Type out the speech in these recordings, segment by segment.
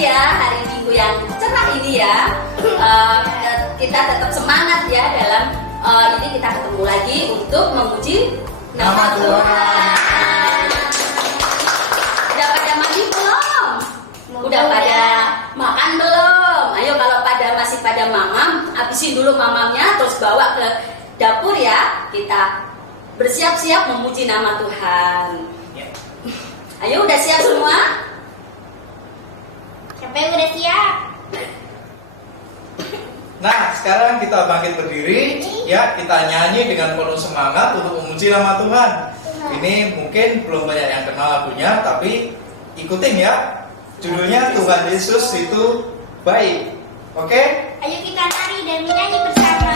ini ya, hari Minggu yang cerah ini ya. Kita tetap semangat ya dalam ini kita ketemu lagi untuk memuji nama Tuhan. Udah pada mandi belum? Udah pada makan belum? Ayo kalau masih pada mamam, habisin dulu mamamnya, terus bawa ke dapur ya. Kita bersiap-siap memuji nama Tuhan. Ayo, udah siap semua? Siapa yang udah siap? Nah, sekarang kita bangkit berdiri, ya, kita nyanyi dengan penuh semangat untuk memuji nama Tuhan. Ini mungkin belum banyak yang kenal lagunya, tapi ikutin ya. Judulnya Tuhan Yesus itu baik. Oke? Ayo kita nari dan menyanyi bersama.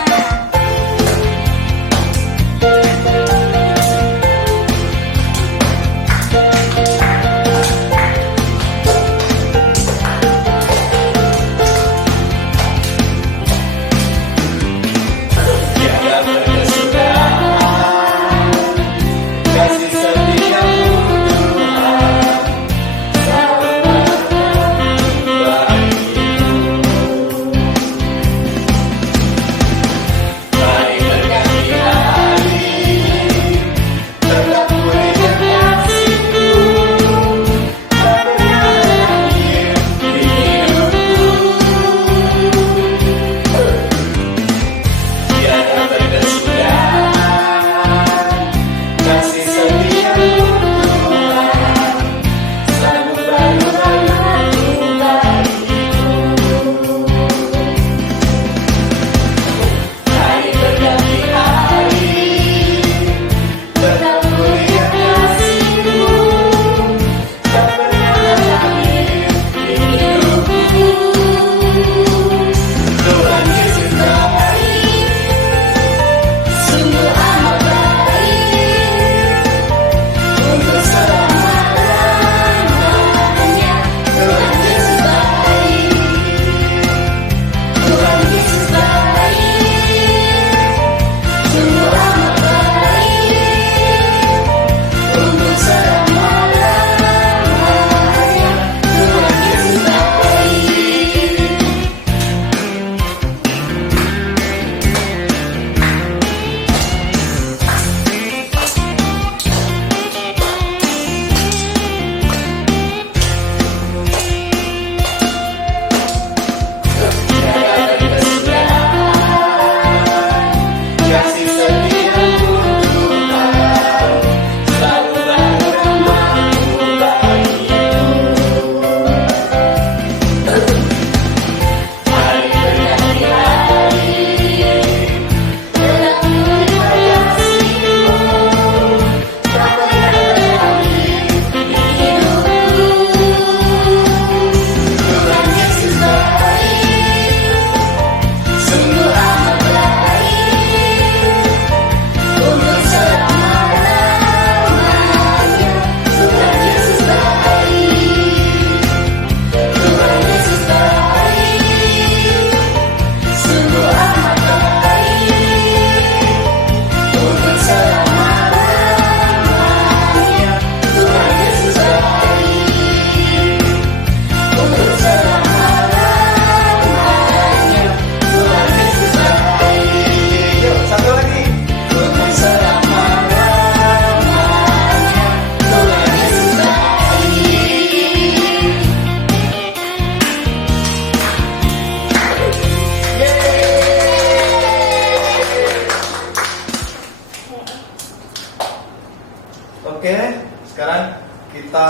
Oke, sekarang kita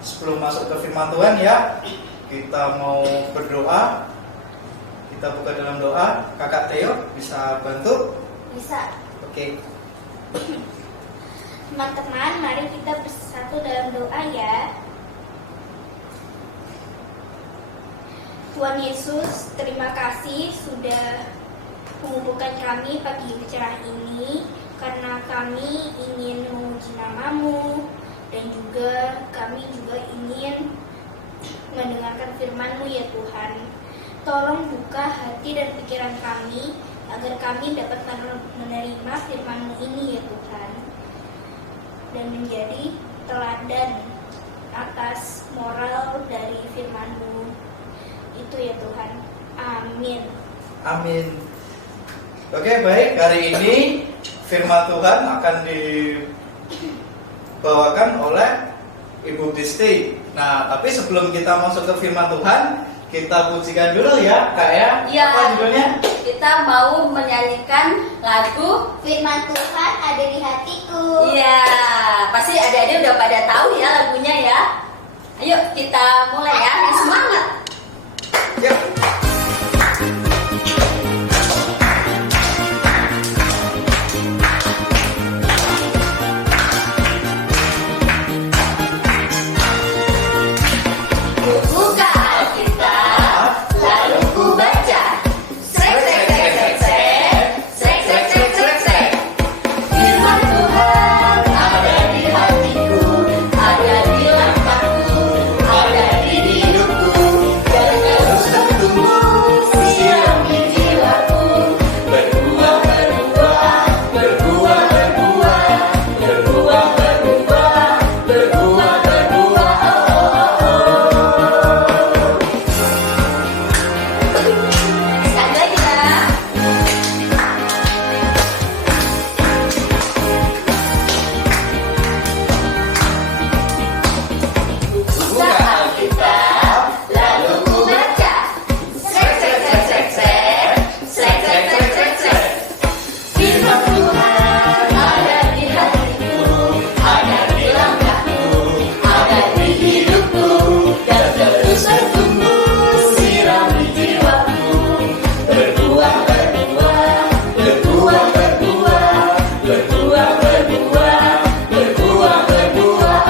sebelum masuk ke firman Tuhan ya, kita mau berdoa. Kita buka dalam doa. Kakak Theo bisa bantu? Bisa. Oke. Teman-teman, mari kita bersatu dalam doa ya. Tuhan Yesus, terima kasih sudah mengumpulkan kami pagi cerah ini, karena kami ingin memuji nama-Mu, dan juga kami juga ingin mendengarkan firman-Mu ya Tuhan. Tolong buka hati dan pikiran kami agar kami dapat menerima firman-Mu ini ya Tuhan, dan menjadi teladan atas moral dari firman-Mu. Itu ya Tuhan. Amin. Amin. Oke, baik. Hari ini firman Tuhan akan dibawakan oleh Ibu Disti. Nah, tapi sebelum kita masuk ke firman Tuhan, kita pujikan dulu ya, Kak ya. Iya. Apa judulnya? Kita mau menyanyikan lagu. Firman Tuhan ada di hatiku. Iya, pasti adik-adik udah pada tahu ya lagunya ya. Ayo kita mulai ya, yang semangat. Ya. Buka Alkitab, lalu ku baca. Srek srek srek srek srek, srek srek srek srek srek. Firman Tuhan ada di hatiku, ada di langkahku, ada di hidupku. Dan terus bertumbuh, sirami jiwaku. Berbuah berbuah, berbuah berbuah, berbuah berbuah, berbuah berbuah. Sekali lagi ya. Buka Alkitab, lalu ku baca. Srek srek srek srek srek, srek srek srek srek srek. Firman Tuhan ada di hatiku, ada di langkahku, ada di hidupku. Dan terus bertumbuh, sirami jiwaku. Berbuah berbuah, berbuah berbuah, berbuah berbuah, berbuah berbuah.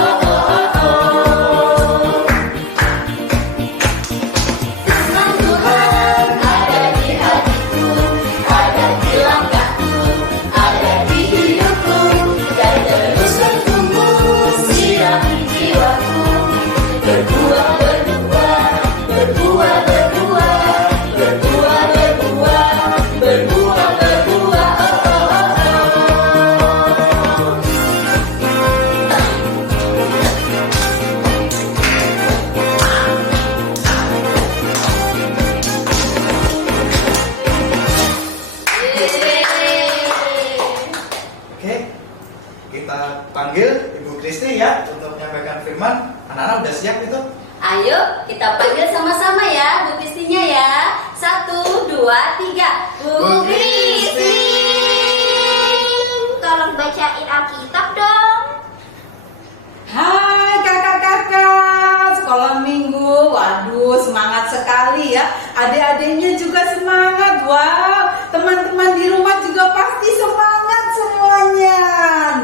Firman Tuhan ada di hatiku, ada di langkahku, ada di hidupku. Dan terus bertumbuh, sirami jiwaku. Berbuah berbuah, berbuah berbuah, berbuah berbuah, berbuah berbuah. Oke. Kita panggil Ibu Kristi ya untuk menyampaikan firman. Anak-anak udah siap itu? Ayo kita panggil sama-sama ya Bu Kristinya ya. 1, 2, 3. Bu Kristi. Tolong bacain Alkitab dong. Hai kakak-kakak, sekolah minggu, waduh semangat sekali ya. Adik-adiknya juga semangat, wow. Teman-teman di rumah juga pasti semangat semuanya.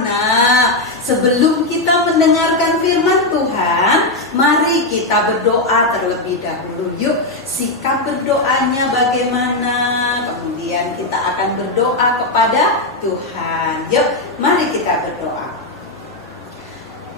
Nah, sebelum kita mendengarkan firman Tuhan, mari kita berdoa terlebih dahulu. Yuk, sikap berdoanya bagaimana? Kemudian kita akan berdoa kepada Tuhan. Yuk, mari kita berdoa.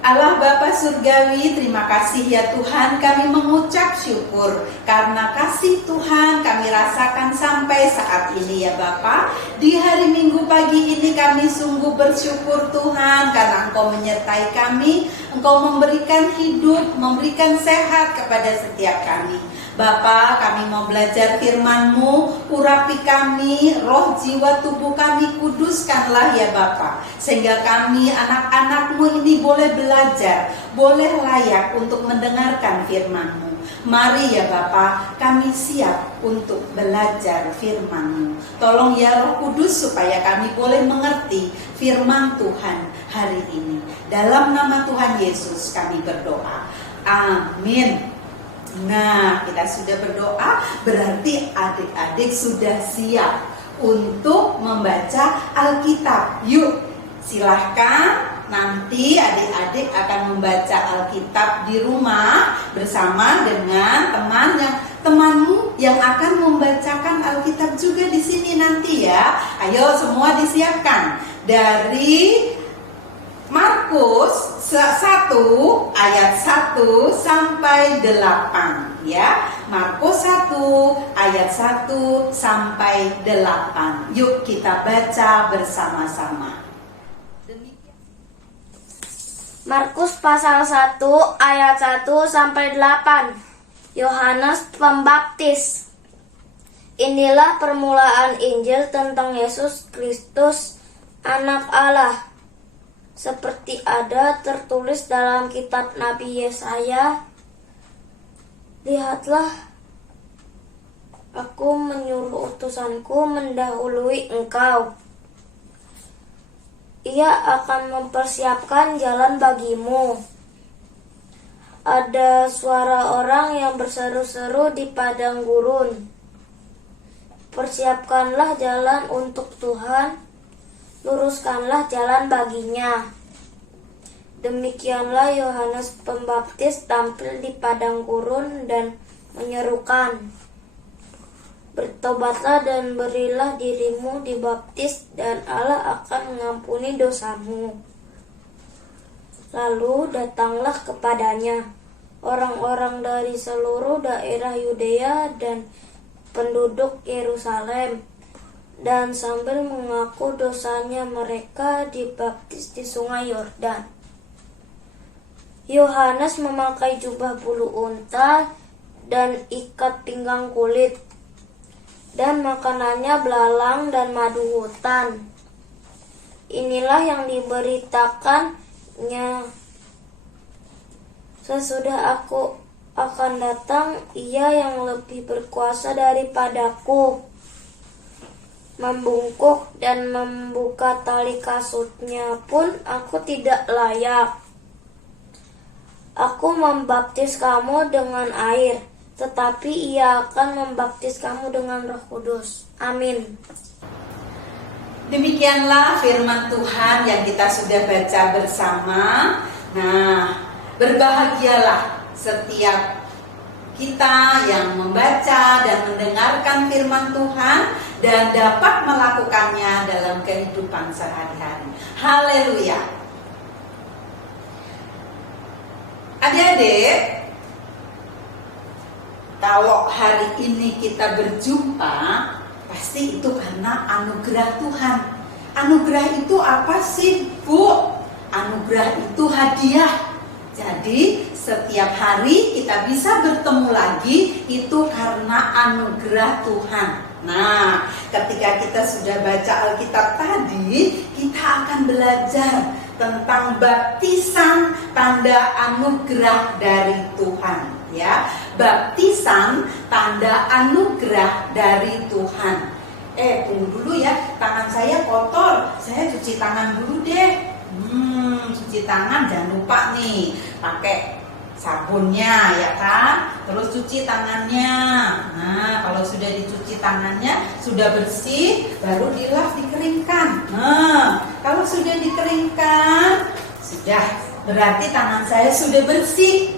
Allah Bapa Surgawi, terima kasih ya Tuhan, kami mengucap syukur karena kasih Tuhan kami rasakan sampai saat ini ya Bapa. Di hari Minggu pagi ini kami sungguh bersyukur Tuhan karena Engkau menyertai kami, Engkau memberikan hidup, memberikan sehat kepada setiap kami. Bapa, kami mau belajar firman-Mu, urapi kami, roh, jiwa, tubuh kami, kuduskanlah ya Bapa. Sehingga kami, anak-anak-Mu ini boleh belajar, boleh layak untuk mendengarkan firman-Mu. Mari ya Bapa, kami siap untuk belajar firman-Mu. Tolong ya Roh Kudus supaya kami boleh mengerti firman Tuhan hari ini. Dalam nama Tuhan Yesus kami berdoa. Amin. Nah, kita sudah berdoa, berarti adik-adik sudah siap untuk membaca Alkitab. Yuk, silahkan nanti adik-adik akan membaca Alkitab di rumah bersama dengan temanmu yang akan membacakan Alkitab juga di sini nanti ya. Ayo semua disiapkan. Dari Markus 1 ayat 1 sampai 8 ya. Markus 1 ayat 1 sampai 8. Yuk kita baca bersama-sama. Markus pasal 1 ayat 1 sampai 8. Yohanes Pembaptis. Inilah permulaan Injil tentang Yesus Kristus, Anak Allah. Seperti ada tertulis dalam kitab Nabi Yesaya, lihatlah, aku menyuruh utusanku mendahului engkau. Ia akan mempersiapkan jalan bagimu. Ada suara orang yang berseru-seru di padang gurun. Persiapkanlah jalan untuk Tuhan, luruskanlah jalan baginya. Demikianlah Yohanes Pembaptis tampil di padang gurun dan menyerukan, bertobatlah dan berilah dirimu dibaptis dan Allah akan mengampuni dosamu. Lalu datanglah kepadanya orang-orang dari seluruh daerah Yudea dan penduduk Yerusalem, dan sambil mengaku dosanya mereka dibaptis di sungai Yordan. Yohanes memakai jubah bulu unta dan ikat pinggang kulit, dan makanannya belalang dan madu hutan. Inilah yang diberitakannya, sesudah aku akan datang, ia yang lebih berkuasa daripadaku. Membungkuk dan membuka tali kasutnya pun aku tidak layak. Aku membaptis kamu dengan air, tetapi ia akan membaptis kamu dengan Roh Kudus. Amin. Demikianlah firman Tuhan yang kita sudah baca bersama. Nah, berbahagialah setiap kita yang membaca dan mendengarkan firman Tuhan dan dapat melakukannya dalam kehidupan sehari-hari. Haleluya. Adik-adik, kalau hari ini kita berjumpa, pasti itu karena anugerah Tuhan. Anugerah itu apa sih, Bu? Anugerah itu hadiah. Jadi setiap hari kita bisa bertemu lagi itu karena anugerah Tuhan. Nah, ketika kita sudah baca Alkitab tadi, kita akan belajar tentang baptisan, tanda anugerah dari Tuhan, ya. Baptisan, tanda anugerah dari Tuhan. Tunggu dulu ya, tangan saya kotor. Saya cuci tangan dulu deh. Cuci tangan jangan lupa nih, pakai sabunnya ya kan. Terus cuci tangannya. Nah, kalau sudah dicuci tangannya, sudah bersih, baru dilap, dikeringkan. Nah, kalau sudah dikeringkan, sudah berarti tangan saya sudah bersih.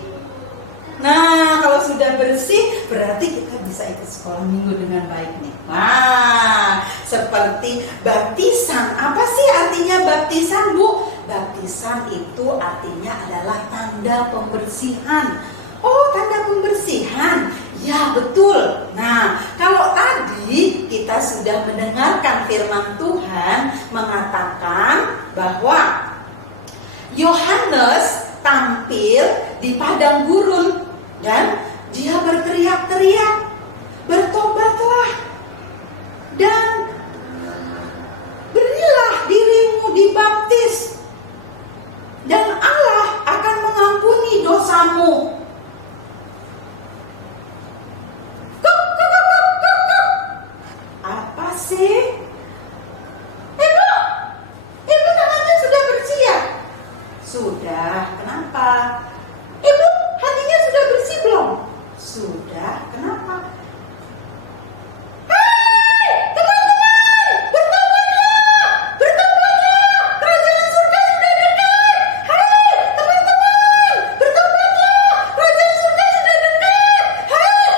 Nah, kalau sudah bersih, berarti kita bisa ikut sekolah minggu dengan baik nih. Wah, seperti baptisan. Apa sih artinya baptisan, Bu? Baptisan itu artinya adalah tanda pembersihan. Oh, tanda pembersihan. Ya, betul. Nah, kalau tadi kita sudah mendengarkan firman Tuhan mengatakan bahwa Yohanes tampil di padang gurun dan dia berteriak-teriak, bertobatlah dan berilah dirimu dibaptis dan Allah akan mengampuni dosamu. Apa sih? Ibu tangannya sudah bersih ya? Sudah, kenapa? Ibu hatinya sudah bersih belum? Sudah, kenapa? Hai, teman-teman, bertobatlah, bertobatlah, kerajaan surga sudah dekat. Hai, teman-teman, bertobatlah, kerajaan surga sudah dekat. Hai,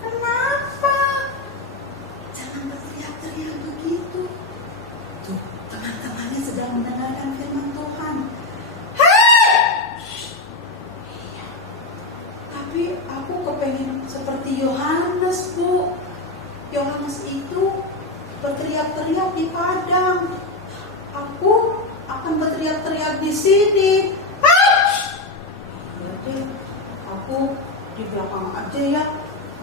kenapa? Jangan berteriak-teriak begitu. Tuh, teman-temannya sedang mendengarkan firman Tuhan. Tapi aku kepengen seperti Yohanes, Bu. Yohanes itu berteriak-teriak di padang. Aku akan berteriak-teriak di sini. Jadi aku di belakang aja ya.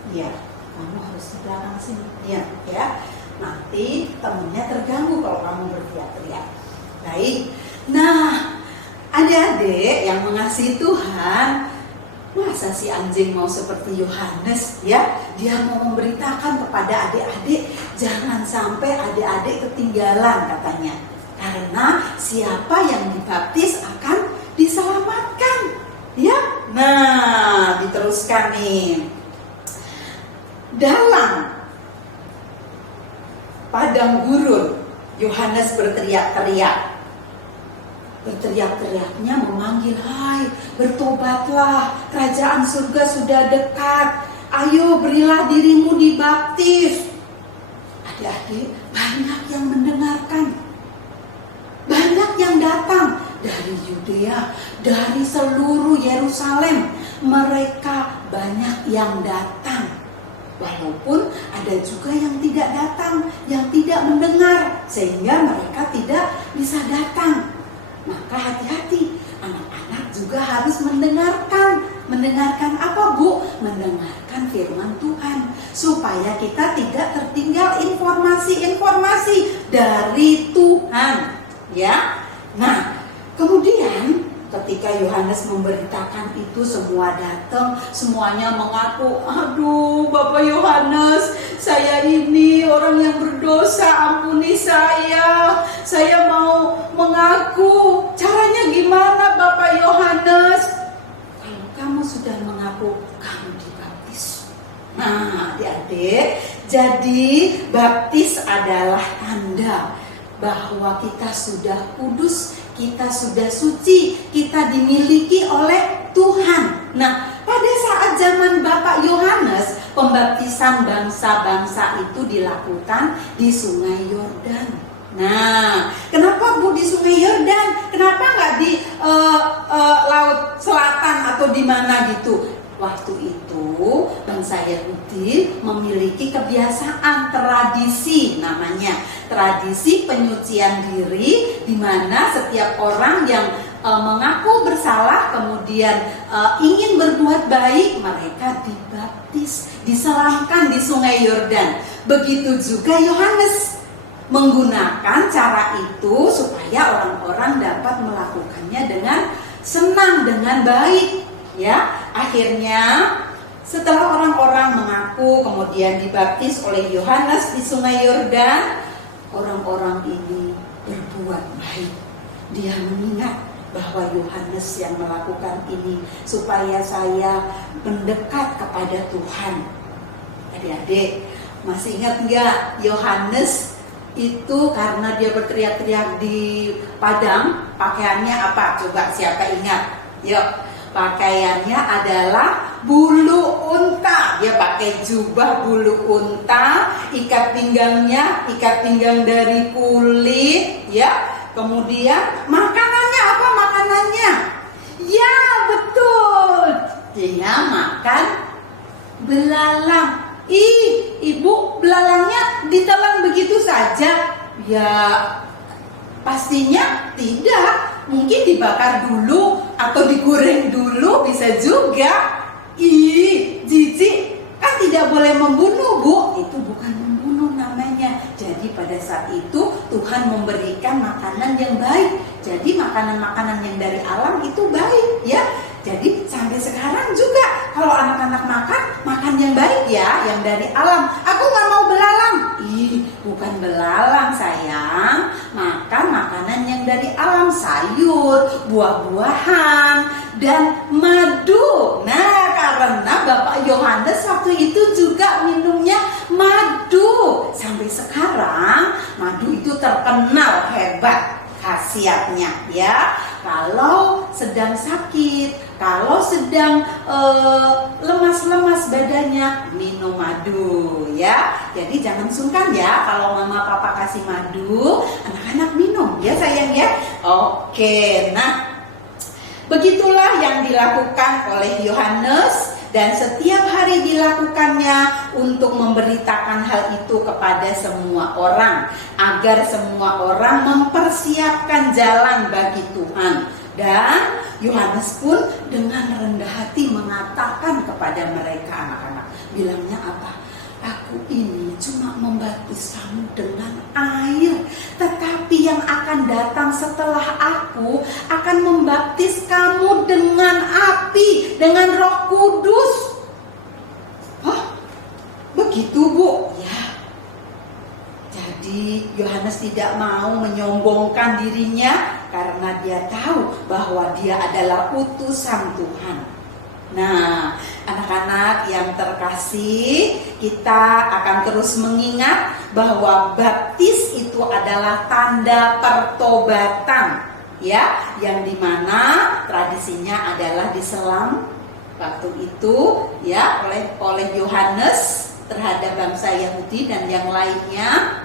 Iya, kamu harus di belakang sini. Iya, ya. Nanti temennya terganggu kalau kamu berteriak-teriak. Baik. Nah, adik-adik yang mengasihi Tuhan, masa si anjing mau seperti Yohanes ya? Dia mau memberitakan kepada adik-adik, jangan sampai adik-adik ketinggalan katanya. Karena siapa yang dibaptis akan diselamatkan. Ya, nah diteruskan nih. Dalam padang gurun, Yohanes berteriak-teriak. Berteriak-teriaknya memanggil, hai bertobatlah, kerajaan surga sudah dekat. Ayo berilah dirimu dibaptis. Adik-adik, banyak yang mendengarkan. Banyak yang datang dari Yudea, dari seluruh Yerusalem. Mereka banyak yang datang. Walaupun ada juga yang tidak datang, yang tidak mendengar, sehingga mereka tidak bisa datang. Maka hati-hati, anak-anak juga harus mendengarkan. Mendengarkan apa, Bu? Mendengarkan firman Tuhan, supaya kita tidak tertinggal informasi-informasi dari Tuhan. Ya, nah kemudian ketika Yohanes memberitakan itu, semua datang, semuanya mengaku, aduh Bapak Yohanes, saya ini orang yang berdosa, ampuni saya mau mengaku. Caranya gimana Bapak Yohanes? Kalau kamu sudah mengaku, kamu dibaptis. Nah adik-adik, jadi baptis adalah tanda bahwa kita sudah kudus, kita sudah suci, kita dimiliki oleh Tuhan. Nah, pada saat zaman Bapak Yohanes, pembaptisan bangsa-bangsa itu dilakukan di Sungai Yordan. Nah, kenapa Bu di Sungai Yordan? Kenapa nggak di Laut Selatan atau di mana gitu? Waktu itu bangsa Yahudi memiliki kebiasaan, tradisi namanya, tradisi penyucian diri, di mana setiap orang yang mengaku bersalah kemudian ingin berbuat baik, mereka dibaptis, diselamkan di Sungai Yordan. Begitu juga Yohanes menggunakan cara itu supaya orang-orang dapat melakukannya dengan senang, dengan baik. Ya, akhirnya setelah orang-orang mengaku kemudian dibaptis oleh Yohanes di Sungai Yordan, orang-orang ini berbuat baik. Dia mengingat bahwa Yohanes yang melakukan ini supaya saya mendekat kepada Tuhan. Adik-adik, masih ingat nggak Yohanes itu karena dia berteriak-teriak di padang, pakaiannya apa? Coba siapa ingat? Yuk. Pakaiannya adalah bulu unta. Dia pakai jubah bulu unta, ikat pinggang dari kulit, ya. Kemudian makanannya apa makanannya? Ya, betul. Dia makan belalang. Ibu, belalangnya ditelan begitu saja? Ya, pastinya tidak. Mungkin dibakar dulu atau digoreng dulu, bisa juga. Jijik, kan tidak boleh membunuh, Bu. Itu bukan membunuh namanya. Jadi pada saat itu Tuhan memberikan makanan yang baik. Jadi makanan-makanan yang dari alam itu baik, ya. Jadi sampai sekarang juga kalau anak-anak makan yang baik ya, yang dari alam. Aku nggak mau belalang. Bukan belalang sayang. Makan makanan yang dari alam, sayur, buah-buahan, dan madu. Nah, karena Bapak Yohanes waktu itu juga minumnya madu. Sampai sekarang madu itu terkenal hebat khasiatnya, ya. Kalau sedang sakit, kalau sedang lemas-lemas badannya, minum madu, ya. Jadi jangan sungkan ya kalau mama papa kasih madu, anak-anak minum ya sayang ya. Oke, nah begitulah yang dilakukan oleh Yohanes dan setiap hari dilakukannya untuk memberitakan hal itu kepada semua orang, agar semua orang mempersiapkan jalan bagi Tuhan. Dan Yohanes pun dengan rendah hati mengatakan kepada mereka anak-anak, bilangnya apa? Aku ini cuma membaptis kamu dengan air, tetapi yang akan datang setelah aku akan membaptis kamu dengan api, dengan Roh Kudus. Hah? Begitu, Bu? Ya. Jadi Yohanes tidak mau menyombongkan dirinya karena dia tahu bahwa dia adalah utusan Tuhan. Nah, anak-anak yang terkasih, kita akan terus mengingat bahwa baptis itu adalah tanda pertobatan, ya, yang dimana tradisinya adalah diselam waktu itu, ya, oleh Yohanes terhadap bangsa Yahudi dan yang lainnya.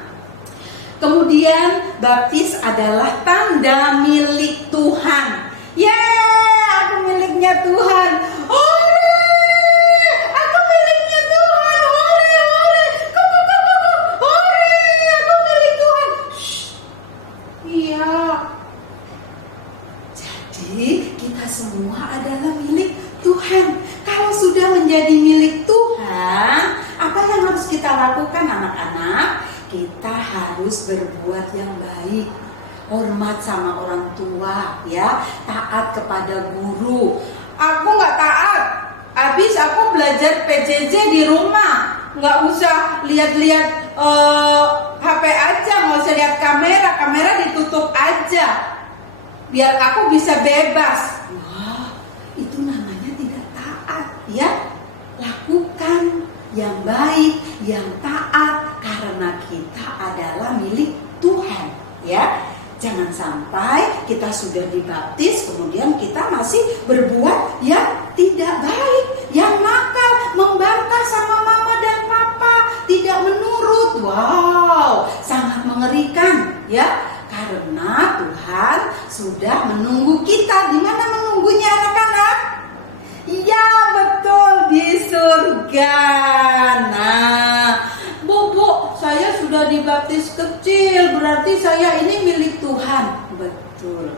Kemudian baptis adalah tanda milik Tuhan. Aku miliknya Tuhan. Aku miliknya Tuhan. Aku milik Tuhan. Iya. Jadi kita semua adalah milik Tuhan. Kalau sudah menjadi milik Tuhan, apa yang harus kita lakukan, anak-anak? Kita harus berbuat yang baik, hormat sama orang tua, ya, taat kepada guru. Aku nggak taat, habis aku belajar PJJ di rumah, nggak usah lihat-lihat HP aja, nggak usah lihat kamera ditutup aja, biar aku bisa bebas. Wah, itu namanya tidak taat, ya. Lakukan yang baik, yang taat, karena kita adalah milik Tuhan, ya. Jangan sampai kita sudah dibaptis kemudian kita masih berbuat yang tidak baik, yang nakal, membantah sama mama dan papa, tidak menurut. Wow, sangat mengerikan, ya. Karena Tuhan sudah menunggu kita. Di mana menunggunya, anak-anak? Iya, betul, di surga. Nah, Bu, saya sudah dibaptis kecil, berarti saya ini milik Tuhan. Betul,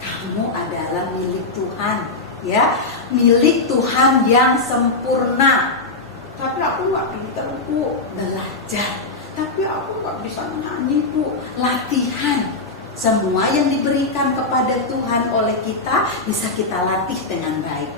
kamu adalah milik Tuhan, ya, milik Tuhan yang sempurna. Tapi aku nggak pintar, Bu, belajar. Tapi aku nggak bisa nyanyi, Bu. Latihan. Semua yang diberikan kepada Tuhan oleh kita bisa kita latih dengan baik.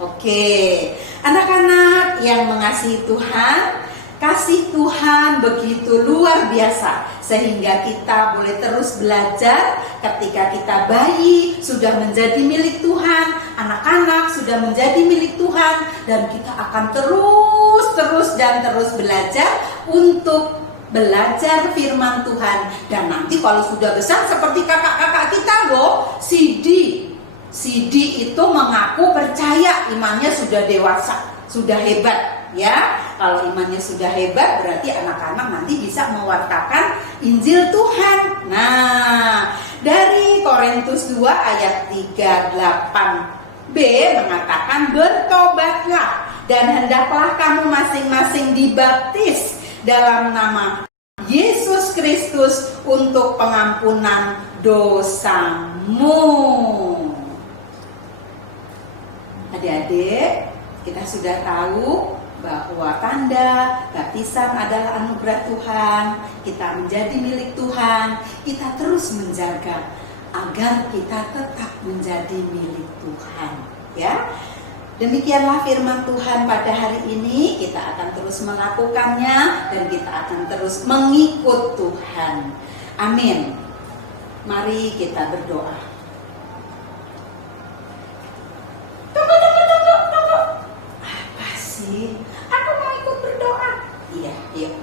Oke, anak-anak yang mengasihi Tuhan, kasih Tuhan begitu luar biasa sehingga kita boleh terus belajar. Ketika kita bayi sudah menjadi milik Tuhan, anak-anak sudah menjadi milik Tuhan, dan kita akan terus belajar untuk belajar firman Tuhan. Dan nanti kalau sudah besar seperti kakak-kakak kita loh, Sidi itu mengaku percaya imannya sudah dewasa, sudah hebat, ya. Kalau imannya sudah hebat berarti anak-anak nanti bisa mewartakan Injil Tuhan. Nah, dari Korintus 2 ayat 38b mengatakan, bertobatlah dan hendaklah kamu masing-masing dibaptis dalam nama Yesus Kristus untuk pengampunan dosamu. Adik-adik, kita sudah tahu bahwa tanda baptisan adalah anugerah Tuhan. Kita menjadi milik Tuhan. Kita terus menjaga agar kita tetap menjadi milik Tuhan, ya. Demikianlah firman Tuhan pada hari ini. Kita akan terus melakukannya dan kita akan terus mengikut Tuhan. Amin. Mari kita berdoa. Tunggu. Apa sih? Aku mau ikut berdoa. Iya, yuk.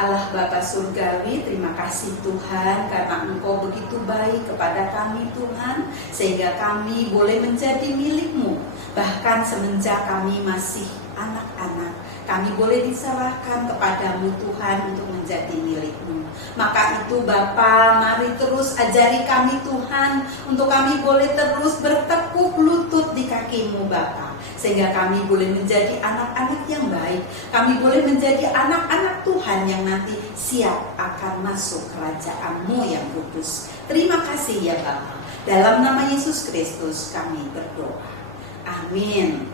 Allah Bapa Surgawi, terima kasih Tuhan karena Engkau begitu baik kepada kami Tuhan, sehingga kami boleh menjadi milik-Mu. Bahkan semenjak kami masih anak-anak, kami boleh diserahkan kepadamu Tuhan untuk menjadi milik-Mu. Maka itu Bapa, mari terus ajari kami Tuhan, untuk kami boleh terus bertekuk lutut di kaki-Mu Bapa, sehingga kami boleh menjadi anak-anak yang baik. Kami boleh menjadi anak-anak Tuhan yang nanti siap akan masuk kerajaan-Mu yang kudus. Terima kasih ya Bapa. Dalam nama Yesus Kristus kami berdoa. Amin.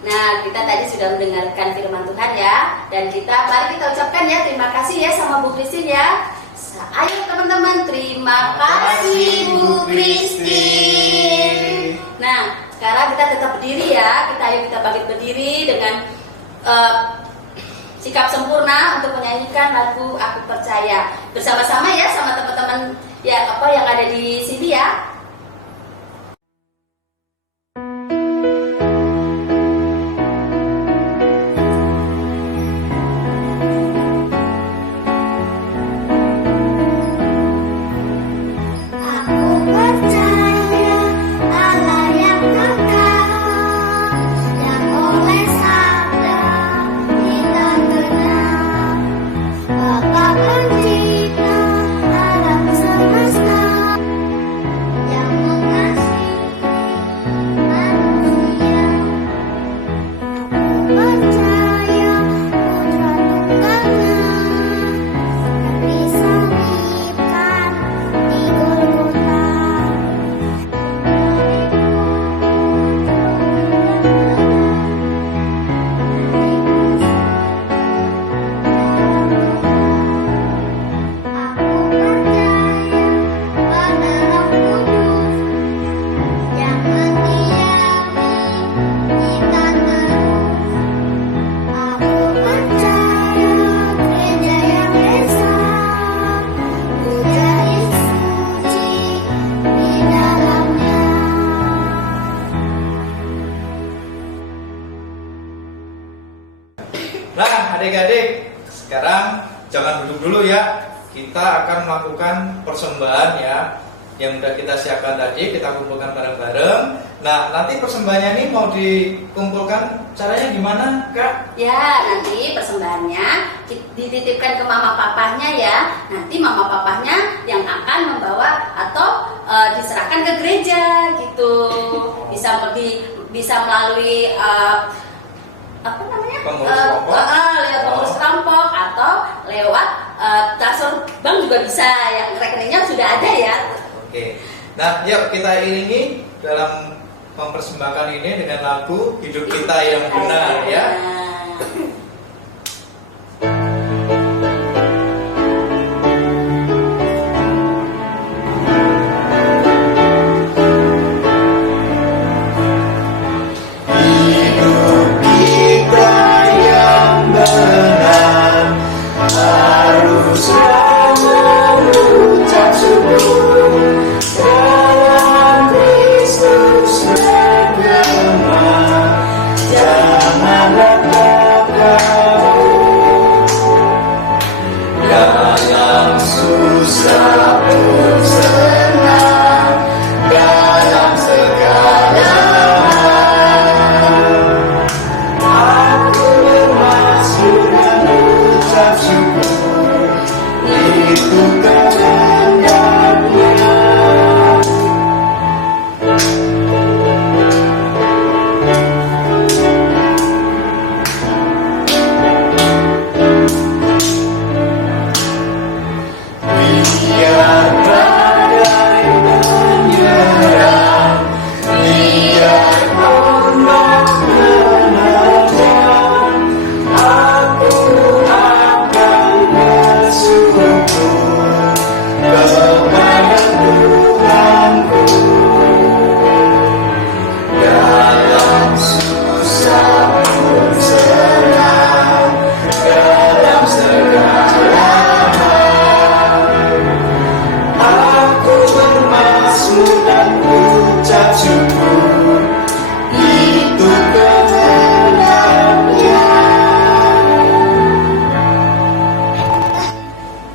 Nah, kita tadi sudah mendengarkan firman Tuhan ya, dan mari kita ucapkan ya terima kasih ya sama Bu Christine ya. Ayo teman-teman, terima kasih Bu Christine. Nah, sekarang kita tetap berdiri ya. Ayo kita bangkit berdiri dengan sikap sempurna untuk menyanyikan lagu Aku Percaya bersama-sama ya, sama teman-teman ya yang ada di sini ya. Nah, adik-adik, sekarang jangan duduk dulu ya. Kita akan melakukan persembahan ya, yang sudah kita siapkan tadi, kita kumpulkan bareng-bareng. Nah, nanti persembahannya ini mau dikumpulkan caranya gimana, Kak? Ya, nanti persembahannya dititipkan ke mama papahnya ya. Nanti mama papahnya yang akan membawa atau diserahkan ke gereja gitu. Bisa melalui apa namanya? Pengurus kelompok. Lewat pengurus kelompok atau lewat transfer bank juga bisa, yang rekeningnya sudah ada ya. Oke. Nah, yuk kita iringi dalam mempersembahkan ini dengan lagu Hidup Kita Yang Benar ya.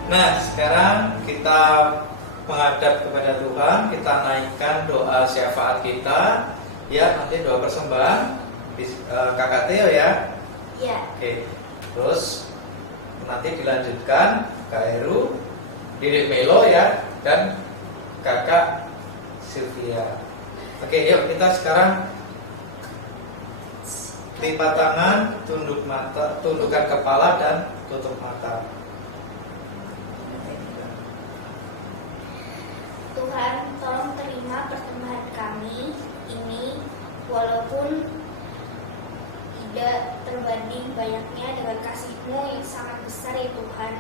Nah, sekarang kita menghadap kepada Tuhan, kita naikkan doa syafaat kita, ya nanti doa persembahan Kakak Theo ya. Ya. Oke, terus nanti dilanjutkan Kak Heru, Dedek Melo ya, dan kakak Sylvia. Oke, yuk kita sekarang lipat tangan, tunduk mata, tundukkan kepala dan tutup mata. Tuhan, tolong terima persembahan kami ini, walaupun tidak terbanding banyaknya dengan kasih-Mu yang sangat besar ya Tuhan.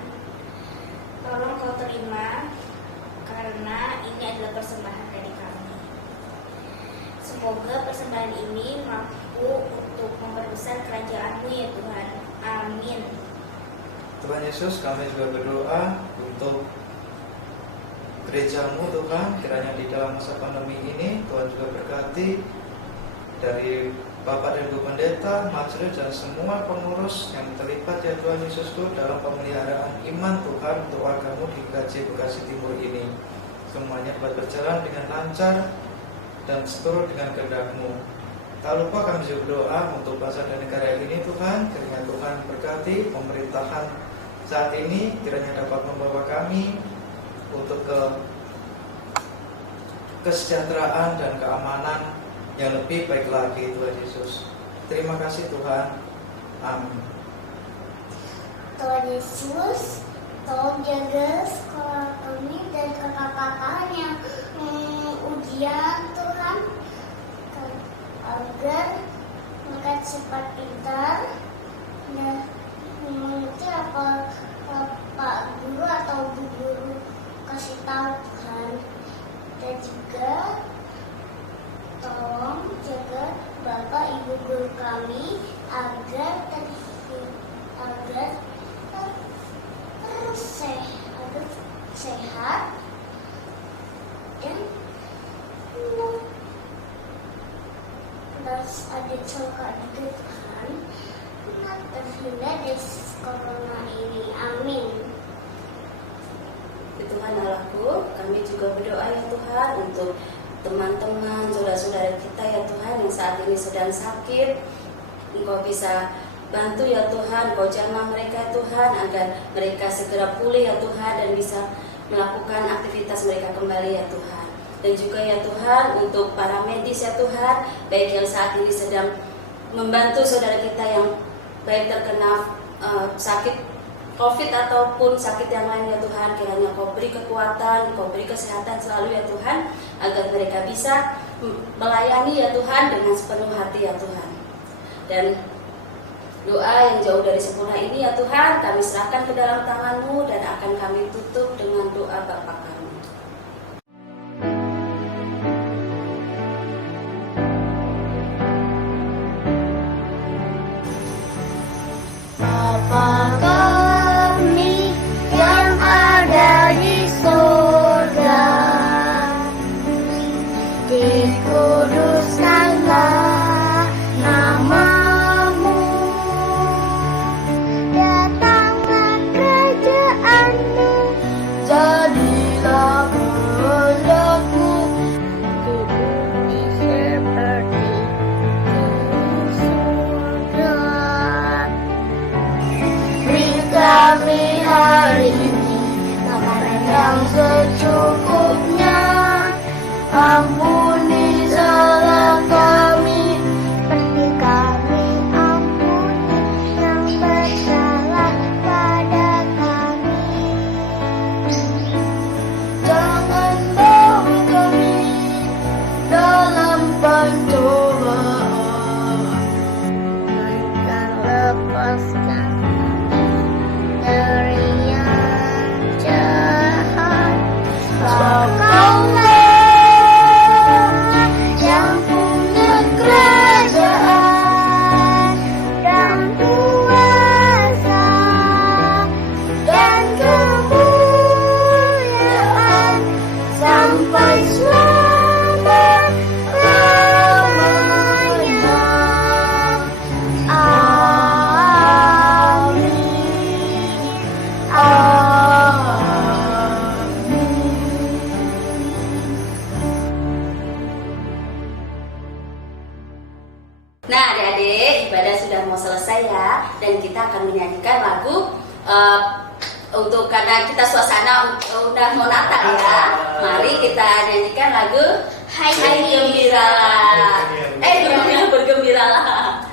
Tolong Kau terima, karena ini adalah persembahan dari kami. Semoga persembahan ini mampu untuk memperbesar kerajaan-Mu ya Tuhan. Amin. Tuhan Yesus, kami juga berdoa untuk gereja-Mu Tuhan, kiranya di dalam masa pandemi ini Tuhan juga berkati dari Bapak dan Ibu Pendeta, majelis dan semua pengurus yang terlibat ya Tuhan Yesusku dalam pemeliharaan iman Tuhan untuk warga-Mu di GKJ Bekasi Timur ini. Semuanya dapat berjalan dengan lancar dan seturut dengan kehendak-Mu. Tak lupa kami juga berdoa untuk bangsa dan negara ini Tuhan, kiranya Tuhan berkati pemerintahan saat ini, kiranya dapat membawa kami untuk kesejahteraan dan keamanan yang lebih baik lagi Tuhan Yesus. Terima kasih Tuhan. Amin. Tuhan Yesus, tolong jaga sekolah kami dan kakak-kakak yang ujian Tuhan, agar mereka cepat pintar dan mengerti apa Pak Guru atau Bu Guru kasih tahu Tuhan. Dan juga tolong jaga Bapak Ibu Guru kami agar terus sehat dan ada coklat juga Tuhan, terhindar dari corona ini. Amin. Tuhan Allahku, kami juga berdoa ya Tuhan untuk teman-teman, saudara-saudara kita ya Tuhan yang saat ini sedang sakit. Engkau bisa bantu ya Tuhan, Engkau jamah mereka Tuhan agar mereka segera pulih ya Tuhan dan bisa melakukan aktivitas mereka kembali ya Tuhan. Dan juga ya Tuhan untuk para medis ya Tuhan, baik yang saat ini sedang membantu saudara kita yang baik terkena sakit COVID ataupun sakit yang lain ya Tuhan, kiranya Kau beri kekuatan, Kau beri kesehatan selalu ya Tuhan, agar mereka bisa melayani ya Tuhan dengan sepenuh hati ya Tuhan. Dan doa yang jauh dari sempurna ini ya Tuhan, kami serahkan ke dalam tangan-Mu dan akan kami tutup dengan doa Bapa kami. Bapa kami yang ada di surga, dikuduskanlah nama-Mu, datanglah kerajaan-Mu, jadilah kehendak-Mu di bumi seperti di surga. Beri kami hari ini makanan yang secukupnya, ampuni salah kami seperti kami ampuni yang bersalah pada kami. Jangan bawa kami dalam pencobaan, melainkan lepaskan dari yang jahat. Engkau-Lah yang punya kerajaan dan kuasa dan kemuliaan sampai selama-lamanya. Amin. Nah adik-adik, ibadah sudah mau selesai ya, dan kita akan menyanyikan lagu untuk karena kita suasana udah mau Natal ya, mari kita nyanyikan lagu Hai Gembiralah. Bergembiralah.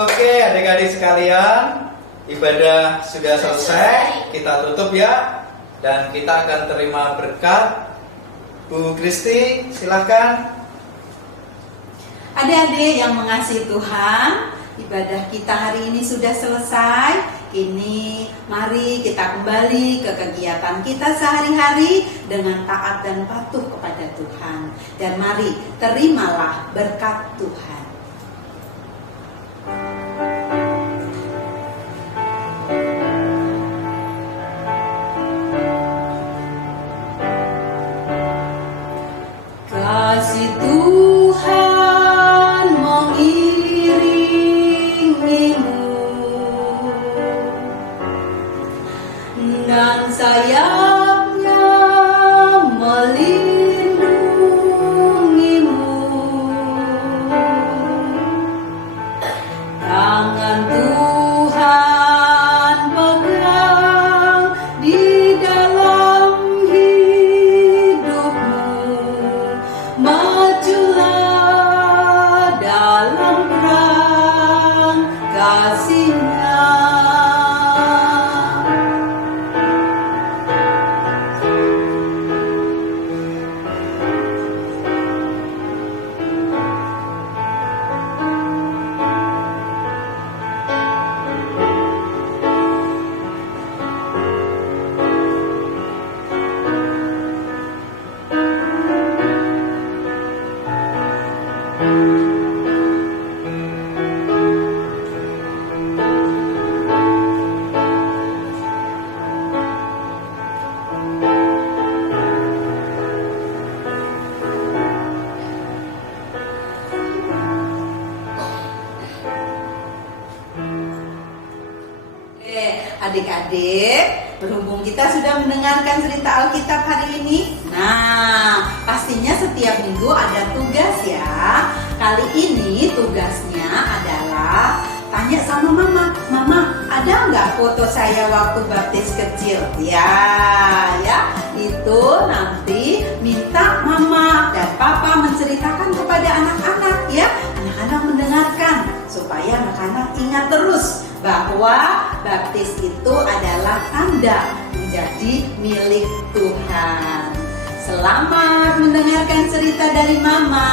Oke, adik-adik sekalian, ibadah sudah selesai. Kita tutup ya, dan kita akan terima berkat. Bu Kristi, silahkan. Adik-adik yang mengasihi Tuhan, ibadah kita hari ini sudah selesai. Kini mari kita kembali ke kegiatan kita sehari-hari dengan taat dan patuh kepada Tuhan. Dan mari terimalah berkat Tuhan. Kasih Tuhan mengiringimu dan sayapnya melindungimu. Tangan Tuhan pegang di dalam hidupmu. Majulah dalam perang kasih-Nya. Adik-adik, berhubung kita sudah mendengarkan cerita Alkitab hari ini, nah pastinya setiap minggu ada tugas ya. Kali ini tugasnya adalah tanya sama mama, Mama ada nggak foto saya waktu baptis kecil? Ya, itu nanti minta mama dan papa menceritakan kepada anak-anak ya. Anak-anak mendengarkan supaya anak-anak ingat terus bahwa baptis itu adalah tanda menjadi milik Tuhan. Selamat mendengarkan cerita dari Mama.